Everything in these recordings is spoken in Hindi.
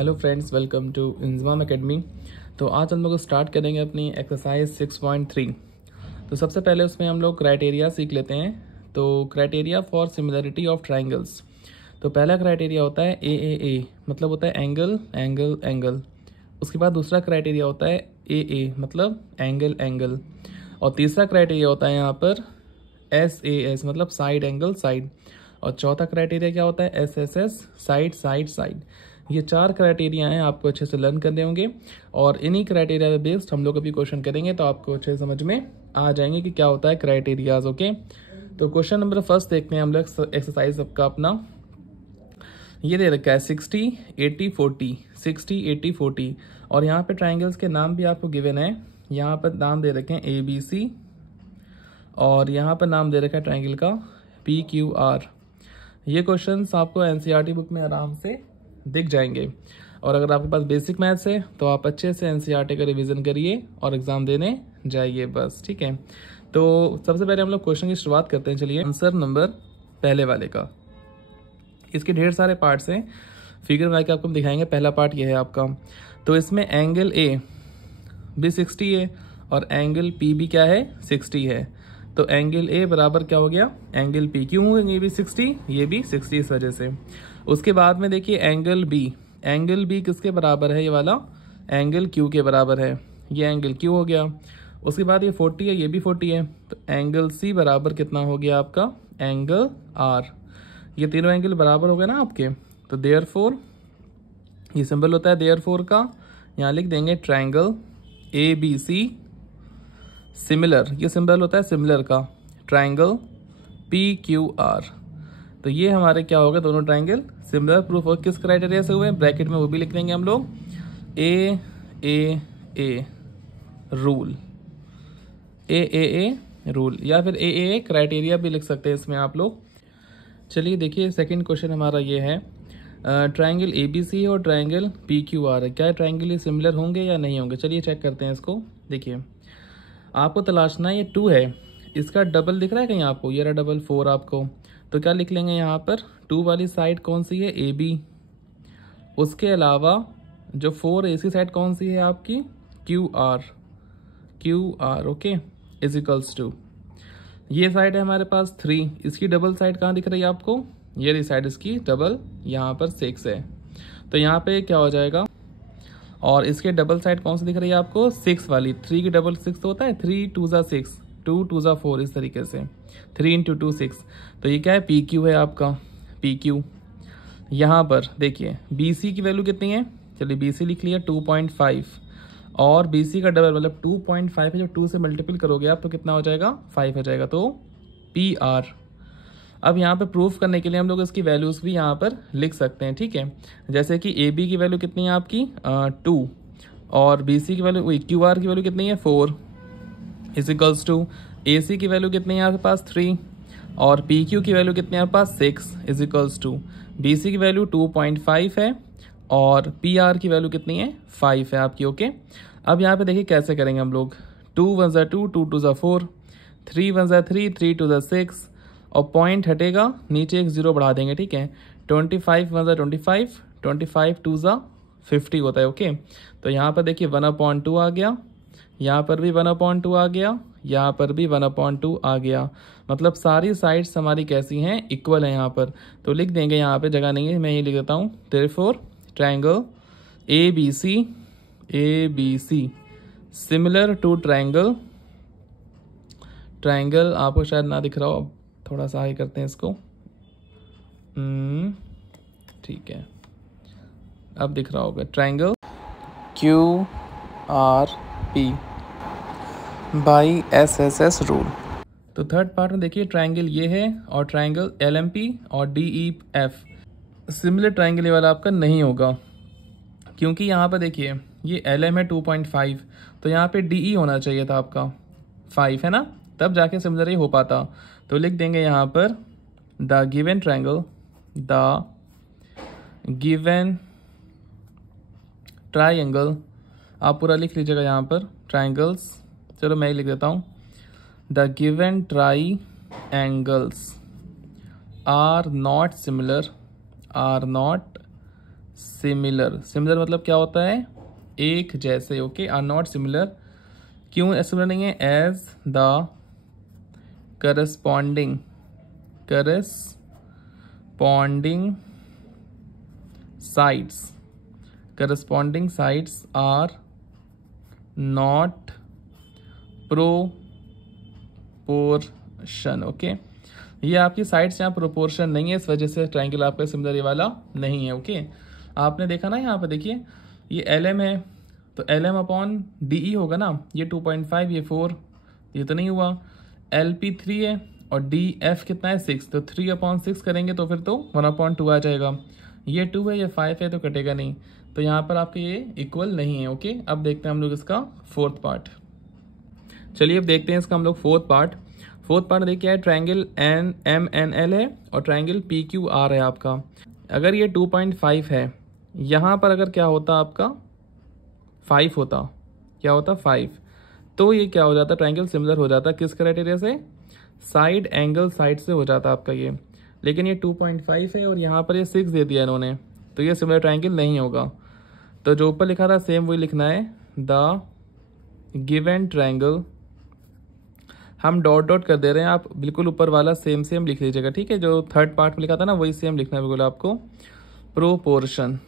Hello friends, welcome to Inzamam academy. तो आज हम लोग स्टार्ट करेंगे अपनी एक्सरसाइज 6.3। तो सबसे पहले उसमें हम लोग क्राइटेरिया सीख लेते हैं। तो criteria for similarity of triangles. तो पहला क्राइटेरिया होता है ए मतलब होता है एंगल एंगल एंगल। उसके बाद दूसरा क्राइटेरिया होता है ए मतलब एंगल एंगल। और तीसरा क्राइटेरिया होता है यहाँ पर एस मतलब साइड एंगल साइड। और चौथा क्राइटेरिया क्या होता है एस साइड साइड साइड। ये चार क्राइटेरिया हैं, आपको अच्छे से लर्न करने होंगे और इन्हीं क्राइटेरिया पे बेस्ड हम लोग अभी क्वेश्चन करेंगे, तो आपको अच्छे से समझ में आ जाएंगे कि क्या होता है क्राइटेरियाज। ओके, तो क्वेश्चन नंबर फर्स्ट देखते हैं हम लोग एक्सरसाइज सबका अपना। ये दे रखा है 60 80 40 60 80 40 और यहाँ पे ट्राइंगल्स के नाम भी आपको गिवन है। यहाँ पर नाम दे रखे हैं ABC और यहाँ पर नाम दे रखा है ट्राइंगल का PQR। ये क्वेश्चंस आपको NCERT बुक में आराम से दिख जाएंगे और अगर आपके पास बेसिक मैथ्स है तो आप अच्छे से NCERT का रिवीजन करिए और एग्जाम देने जाइए बस। ठीक है, तो सबसे पहले हम लोग क्वेश्चन की शुरुआत करते हैं। चलिए, आंसर नंबर पहले वाले का। इसके ढेर सारे पार्ट्स हैं, फिगर बना के आपको हम दिखाएंगे। पहला पार्ट ये है आपका, तो इसमें एंगल A भी 60 है और एंगल P भी क्या है 60 है। तो एंगल A बराबर क्या हो गया एंगल P। क्यों हो ये भी 60 ये भी 60 इस वजह से। उसके बाद में देखिए एंगल B किसके बराबर है, ये वाला एंगल Q के बराबर है। ये एंगल Q हो गया। उसके बाद ये 40 है, ये भी 40 है। तो एंगल C बराबर कितना हो गया आपका एंगल R। ये तीनों एंगल बराबर हो गए ना आपके। तो देयरफॉर ये सिंबल होता है देयरफॉर का, यहाँ लिख देंगे ट्राइंगल ABC सिमिलर। ये सिंबल होता है सिमिलर का, ट्राइंगल PQR। तो ये हमारे क्या हो गए दोनों ट्राइंगल सिमिलर। प्रूफ और किस क्राइटेरिया से हुए, ब्रैकेट में वो भी लिख देंगे हम लोग ए रूल, ए रूल या फिर ए क्राइटेरिया भी लिख सकते हैं इसमें आप लोग। चलिए देखिए, सेकंड क्वेश्चन हमारा ये है, ट्राइंगल ABC और ट्राइंगल PQR है। क्या ट्राइंगल ये सिमिलर होंगे या नहीं होंगे, चलिए चेक करते हैं इसको। देखिए, आपको तलाशना है, ये 2 है, इसका डबल दिख रहा है कहीं आपको, ये रहा डबल 4 आपको। तो क्या लिख लेंगे यहाँ पर 2 वाली साइड कौन सी है AB। उसके अलावा जो 4 ऐसी साइड कौन सी है आपकी QR। Okay, is equals to ये साइड है हमारे पास 3, इसकी डबल साइड कहाँ दिख रही है आपको, ये रही साइड इसकी डबल, यहाँ पर 6 है। तो यहाँ पे क्या हो जाएगा, और इसके डबल साइड कौन सी दिख रही है आपको 6 वाली। 3 की डबल 6 तो होता है, 3 2 6 2 2 4 इस तरीके से 3 × 2 6। तो ये क्या है PQ है आपका PQ। यहाँ पर देखिए BC की वैल्यू कितनी है, चलिए BC लिख लिया 2.5 और BC का डबल मतलब 2.5 है, जो 2 से मल्टीपल करोगे आप तो कितना हो जाएगा 5 हो जाएगा, तो PR। अब यहाँ पे प्रूफ करने के लिए हम लोग इसकी वैल्यूज भी यहाँ पर लिख सकते हैं। ठीक है, जैसे कि AB की वैल्यू कितनी है आपकी 2 और BC की वैल्यू QR की वैल्यू कितनी है 4 इज इक्वल्स टू AC की वैल्यू कितनी है आपके पास 3 और PQ की वैल्यू कितनी है आपके पास 6 इज इक्वल्स टू BC की वैल्यू 2.5 है और PR की वैल्यू कितनी है 5 है आपकी। ओके, अब यहाँ पे देखिए कैसे करेंगे हम लोग। 2 1 2 2 2 4 3 1 3 3 2 6 और पॉइंट हटेगा, नीचे एक 0 बढ़ा देंगे। ठीक है, 25 1 25 25 2 50 होता है। ओके, तो यहाँ पर देखिए 1/2 आ गया, यहाँ पर भी 1/2 आ गया, यहाँ पर भी 1/2 आ गया। मतलब सारी साइड्स हमारी कैसी हैं इक्वल है यहाँ पर। तो लिख देंगे, यहाँ पे जगह नहीं है, मैं ये लिख देता हूँ। Therefore triangle ABC similar to triangle आपको शायद ना दिख रहा हो, अब थोड़ा सा हाई करते हैं इसको। ठीक है, अब दिख रहा होगा triangle QRP by SSS rule. तो थर्ड पार्ट में देखिए ट्राइंगल ये है और ट्राइंगल LMP और DEF सिमिलर ट्राइंगल ये वाला आपका नहीं होगा, क्योंकि यहाँ पर देखिए ये LM है 2.5, तो यहाँ पे DE होना चाहिए था आपका 5 है ना, तब जाके सिमिलर ही हो पाता। तो लिख देंगे यहाँ पर द गिवन ट्राइंगल, आप पूरा लिख लीजिएगा यहाँ पर ट्राइंगल्स, चलो मैं ही लिख देता हूँ। The given triangles are not similar. Similar मतलब क्या होता है, एक जैसे, ओके, आर नॉट सिमिलर। क्यों सिमिलर नहीं है, as the corresponding sides are not proportion. Okay, ये आपकी साइड्स यहाँ प्रोपोर्शन नहीं है, इस वजह से ट्राइंगल आपका सिमिलर ये वाला नहीं है। ओके, आपने देखा ना यहाँ पे देखिए, ये एल एम है तो L M upon D E होगा ना, ये 2.5, ये 4, ये तो नहीं हुआ। एल पी 3 है और डी एफ कितना है 6, तो 3/6 करेंगे तो फिर तो 1/2 आ जाएगा। ये 2 है, ये 5 है, तो कटेगा नहीं, तो यहाँ पर आपके ये इक्वल नहीं है। ओके, अब देखते हैं हम लोग इसका फोर्थ पार्ट। चलिए अब देखते हैं इसका हम लोग फोर्थ पार्ट देखिए है, triangle N M N L है और ट्राइंगल पी क्यू आर है आपका। अगर ये 2.5 है, यहाँ पर अगर क्या होता आपका 5 होता, क्या होता 5, तो ये क्या हो जाता, ट्राइंगल सिमिलर हो जाता। किस क्राइटेरिया से, साइड एंगल साइड से हो जाता आपका ये। लेकिन ये 2.5 है और यहाँ पर ये 6 दे दिया इन्होंने, तो ये सिमिलर ट्राइंगल नहीं होगा। तो जो ऊपर लिखा था सेम वही लिखना है, द गिवन ट्राइंगल, हम डॉट डॉट कर दे रहे हैं, आप बिल्कुल ऊपर वाला सेम लिख लीजिएगा, ठीक है। जो थर्ड पार्ट में लिखा था ना वही सेम लिखना है बिल्कुल आपको। प्रोपोर्शन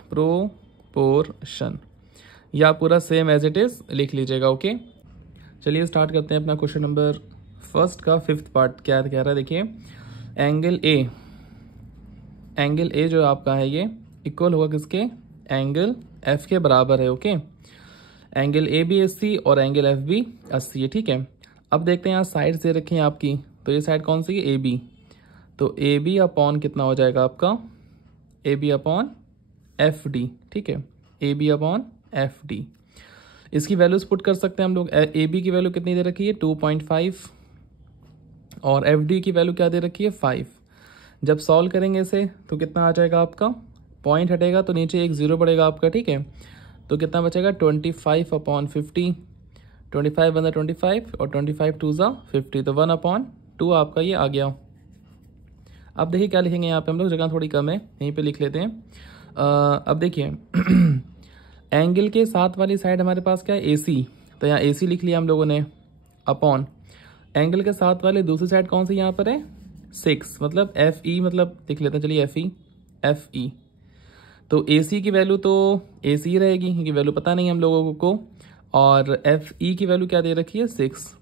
या पूरा सेम एज इट इज लिख लीजिएगा। ओके, चलिए स्टार्ट करते हैं अपना क्वेश्चन नंबर फर्स्ट का फिफ्थ पार्ट। क्या कह रहा है देखिए, एंगल ए जो आपका है ये इक्वल होगा किसके, एंगल एफ के बराबर है। ओके, एंगल ए भी 80 और एंगल एफ भी 80 है, ठीक है। अब देखते हैं यहाँ साइड दे रखी हैं आपकी, तो ये साइड कौन सी है, ए बी, तो ए बी अपॉन कितना हो जाएगा आपका, A B upon F D, ठीक है, A B upon F D. इसकी वैल्यूज पुट कर सकते हैं हम लोग। ए बी की वैल्यू कितनी दे रखी है 2.5 और एफ डी की वैल्यू क्या दे रखी है 5। जब सॉल्व करेंगे इसे तो कितना आ जाएगा आपका, पॉइंट हटेगा तो नीचे एक 0 पड़ेगा आपका, ठीक है। तो कितना बचेगा 25/50, 25 × 25 और 25 2 × 50, तो 1/2 आपका ये आ गया। अब देखिए क्या लिखेंगे यहाँ पे हम लोग, जगह थोड़ी कम है, यहीं पे लिख लेते हैं। अब देखिए एंगल के साथ वाली साइड हमारे पास क्या है, AC, तो यहाँ AC लिख लिया हम लोगों ने, अपॉन एंगल के साथ वाले दूसरी साइड कौन सी यहाँ पर है 6, मतलब FE, मतलब लिख लेते हैं चलिए FE। तो AC की वैल्यू तो AC रहेगी क्योंकि वैल्यू पता नहीं हम लोगों को, और FE की वैल्यू क्या दे रखी है 6।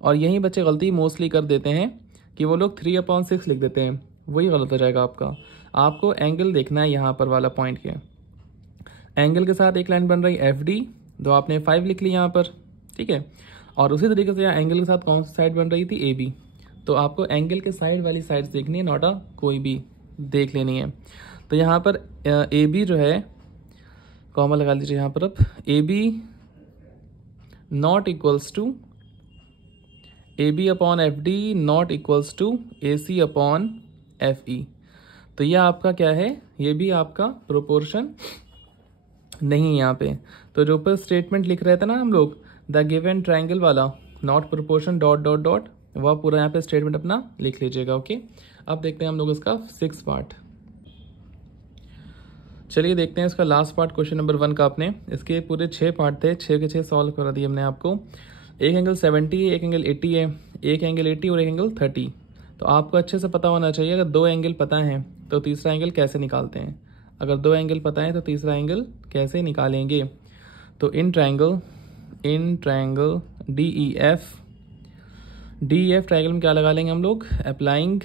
और यहीं बच्चे गलती मोस्टली कर देते हैं कि वो लोग 3/6 लिख देते हैं, वही गलत हो जाएगा आपका। आपको एंगल देखना है यहाँ पर वाला पॉइंट के, एंगल के साथ एक लाइन बन रही है FD, तो आपने 5 लिख ली यहाँ पर, ठीक है। और उसी तरीके से यहाँ एंगल के साथ कौन सी साइड बन रही थी, AB, तो आपको एंगल के साइड वाली साइड देखनी है, नॉट कोई भी देख लेनी है। तो यहाँ पर AB जो है कॉमा लगा लीजिए यहाँ पर, अब AB not equals to AB upon FD not equals to AC upon FE। तो यह आपका क्या है, ये भी आपका प्रोपोर्शन नहीं है यहाँ पे। तो जो ऊपर स्टेटमेंट लिख रहे थे ना हम लोग, द गिवन ट्राइंगल वाला, not proportion dot dot dot, वह पूरा यहाँ पे स्टेटमेंट अपना लिख लीजिएगा। ओके, अब देखते हैं हम लोग इसका 6th पार्ट। चलिए देखते हैं इसका लास्ट पार्ट क्वेश्चन नंबर 1 का। आपने इसके पूरे 6 पार्ट थे, 6 के 6 सॉल्व करा दिए हमने आपको। एक एंगल 70 है, एक एंगल 80 है, एक एंगल 80 और एक एंगल 30। तो आपको अच्छे से पता होना चाहिए, अगर 2 एंगल पता है तो तीसरा एंगल कैसे निकालते हैं, अगर 2 एंगल पता है तो तीसरा एंगल कैसे निकालेंगे। तो इन ट्राइंगल DEF ट्राइंगल में क्या लगा लेंगे हम लोग, अप्लाइंग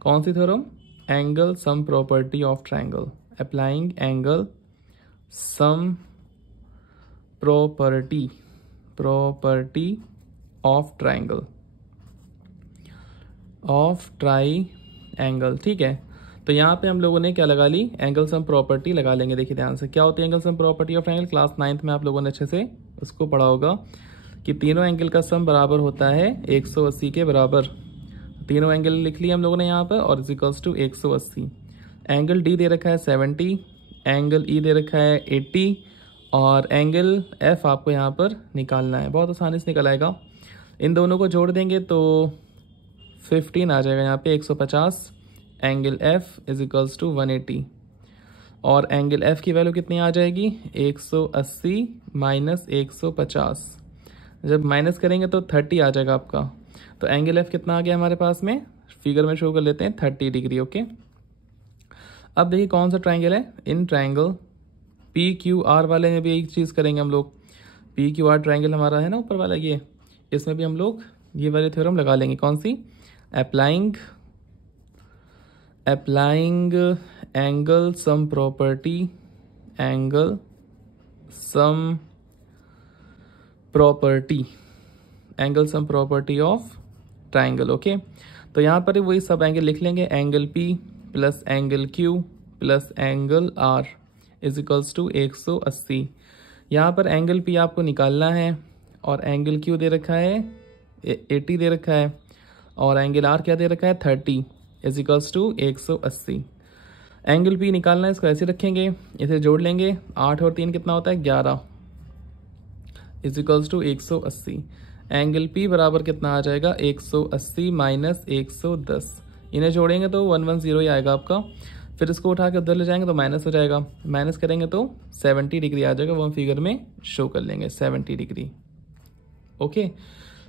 कौन सी theorem, angle sum property of triangle, applying angle sum property of triangle, ठीक है। तो यहाँ पे हम लोगों ने क्या लगा ली, एंगल सम प्रॉपर्टी लगा लेंगे। देखिए ध्यान से, क्या होती है angle sum property of triangle, class 9th में आप लोगों ने अच्छे से उसको पढ़ा होगा कि तीनों एंगल का सम बराबर होता है 180 के बराबर। तीनों एंगल लिख लिए हम लोगों ने यहाँ पर, और इक्वल्स टू 180। एंगल D दे रखा है 70, एंगल E दे रखा है 80 और एंगल F आपको यहाँ पर निकालना है। बहुत आसानी से निकल आएगा, इन दोनों को जोड़ देंगे तो 15 आ जाएगा यहाँ पे 150, angle F is equals to 180 और एंगल एफ की वैल्यू कितनी आ जाएगी 180 माइनस 150। जब माइनस करेंगे तो 30 आ जाएगा आपका। तो एंगल एफ कितना आ गया हमारे पास में, फिगर में शो कर लेते हैं 30 डिग्री। ओके, अब देखिए कौन सा ट्राइंगल है, in triangle P Q are वाले में भी एक चीज़ करेंगे हम लोग। पी क्यू आर ट्राइंगल हमारा है ना ऊपर वाला, ये इसमें भी हम लोग ये वाली थ्योरम लगा लेंगे। कौन सी, applying angle sum property, angle sum property of triangle. Okay, तो यहाँ पर वही सब एंगल लिख लेंगे, angle P plus angle Q plus angle R is equals to 180। यहाँ पर एंगल पी आपको निकालना है और एंगल क्यू दे रखा है 80 दे रखा है और एंगल आर क्या दे रखा है 30 is equals to 180। Angle P निकालना है, इसको ऐसे रखेंगे, इसे जोड़ लेंगे, 8 और 3 कितना होता है 11 is equals to 180। Angle P बराबर कितना आ जाएगा 180 माइनस 110, इन्हें जोड़ेंगे तो 110 ही आएगा आपका। फिर इसको उठा के उधर ले जाएंगे तो माइनस हो जाएगा, माइनस करेंगे तो 70 डिग्री आ जाएगा, वो हम फिगर में शो कर लेंगे 70 डिग्री। ओके,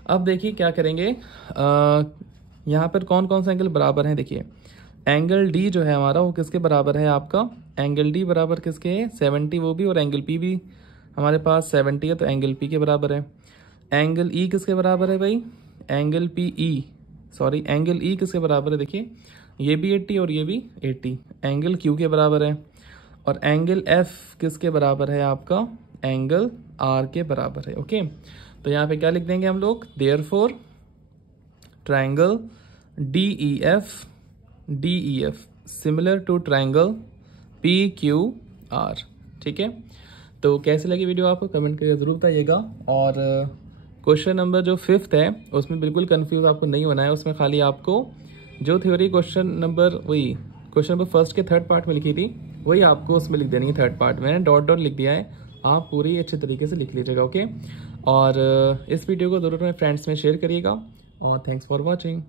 अब देखिए क्या करेंगे, यहाँ पर कौन कौन सा एंगल बराबर है। देखिए एंगल डी जो है हमारा वो किसके बराबर है आपका, एंगल डी बराबर किसके है 70 वो भी, और एंगल पी भी हमारे पास 70 है तो एंगल पी के बराबर है। एंगल ई किसके बराबर है भाई, angle P E, sorry angle E किसके बराबर है, देखिए ये भी 80 और ये भी 80, एंगल क्यू के बराबर है। और एंगल एफ किसके बराबर है आपका, एंगल आर के बराबर है। ओके, तो यहाँ पे क्या लिख देंगे हम लोग, therefore triangle D E F similar to triangle P Q R. ठीक है, तो कैसी लगी वीडियो आपको कमेंट करके जरूर बताइएगा। और क्वेश्चन नंबर जो 5th है उसमें बिल्कुल कंफ्यूज आपको नहीं होना है, उसमें खाली आपको जो थ्योरी क्वेश्चन नंबर 1st के 3rd पार्ट में लिखी थी वही आपको उसमें लिख देनी है। 3rd पार्ट मैंने डॉट लिख दिया है, आप पूरी अच्छे तरीके से लिख लीजिएगा। ओके, और इस वीडियो को ज़रूर अपने फ्रेंड्स में शेयर करिएगा और थैंक्स फॉर वॉचिंग।